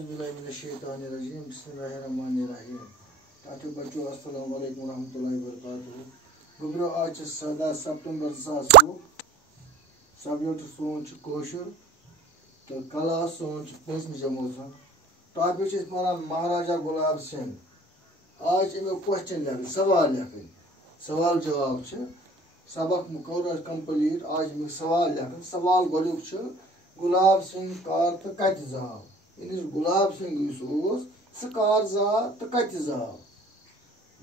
Auzubillahiminash-shaytanir-rajim. Bismillahir-rahmanir-rahim. Tatlı bachcho, assalamu alaikum wa rahmatullahi wa barakatuh. Gubro आज 7 सितंबर 2020 subject सोच kosher तो कला सोच 5 जमोज टॉपिक इस महाराजा गुलाब सिंह आज इमे क्वेश्चन लेखन सवाल लेखन सवाल जवाब सबक कर कंप्लीट आज इमे सवाल लेखन सवाल गोलुक गुलाब सिंह कार तो कत जाव इनिस गुलाब सिंह सकार जाव तो कत जाव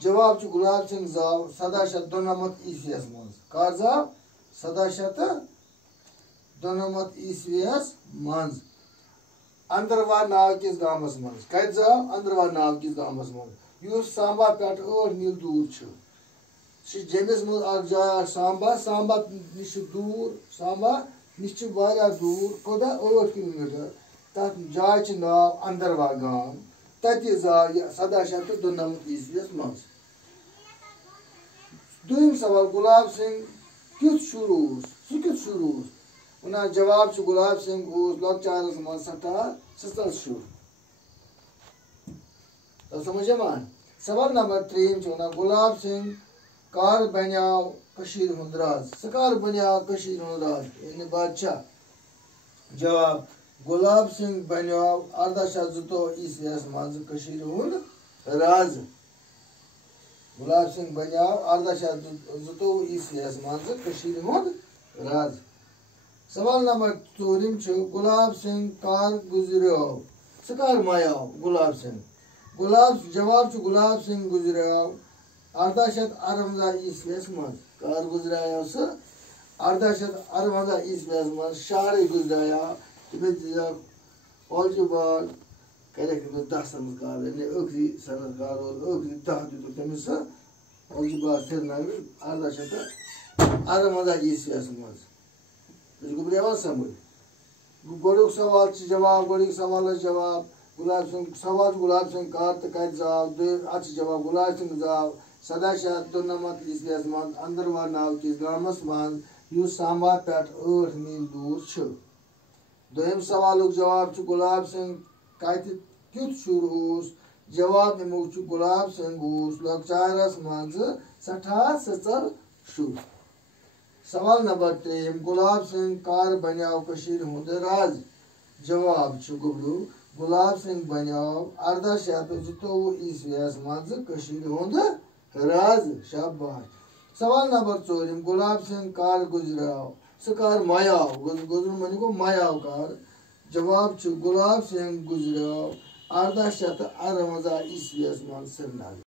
जवाब गुलाब सिंह जाव 1792 ईस्वीस मज कर जाव 1792 ईस्वीस मज अंदरवा नाव किस गामस मज कत जाव अंदरवा नाव किस गामस मज युस सांबा पे 8 मील दूर जमिस मज जाय सांबा सांबा निश दूर सांबा निश वारिया दूर कोदा 8 किलोमीटर तथ जाय नाव अंदरवा गाम तति जाव 1792 ईस्वीस मज दुम सवाल गुलाब सिंह क्युत शुरू शुरू वना जवाब गुलाब सिंह लॉकचारस मज सतल शुरू तो समझ मान सवाल नंबर 3 वना गुलाब सिंह कार बन्याव कशीर हुंद राज सकार बन्याव कशीर हुंद राज यानी बादशाह जवाब गुलाब सिंह बन्याव 1802 ईस्वीस मज कशीर हुंद राज गुलाब सिंह बन्याव 1802 ईस्वीस मज कशीर हुंद राज सवाल नंबर 4 गुलाब सिंह कार गुजरियो सकार मायाव गुलाब सिंह गुलाब जवाब गुलाब सिंह गुजरियो 1858 ईस्वीस मज कार गुजराया 1858 ईस्वीस मज शहर गुजराया ऑलजुबाल करेक्ट 10 संस्कार ने अखरी संस्कार और अखरी 10 तो तमिस ऑलजुबाल श्रीनगर 1858 ईस्वीस मज गुबरेवा समझ गोड़ुक सवाल जवाब गोड़ुक सवाल जवाब गुलाब सिंह सवाल गुलाब सिंह कार तो कत जाव अच्छ जवाब गुलाब सिंह जाव 1792 ईस्वीस मज अंदरवा नाव किस गामस मज युस सांबा पे 8 मील दूर दोम सवाल जवाब गुलाब सिंह कत क्युत शुर जवाब अमुक गुलाब सिंह लॉकचारस मज सचल शुर सवाल नंबर 3 गुलाब सिंह कार बन्याव कशीर हुंद राज जवाब गुबरू गुलाब सिंह बन्याव 1802 ईस्वीस मज कशीर हुंद राज शाबाश सवाल नंबर 4 गुलाब सिंह कार गुजराव सकार मायाव गुजर मनी को मायाव कार जवाब गुलाब सिंह गुजराव 1858 ईस्वीस मज श्रीनगर।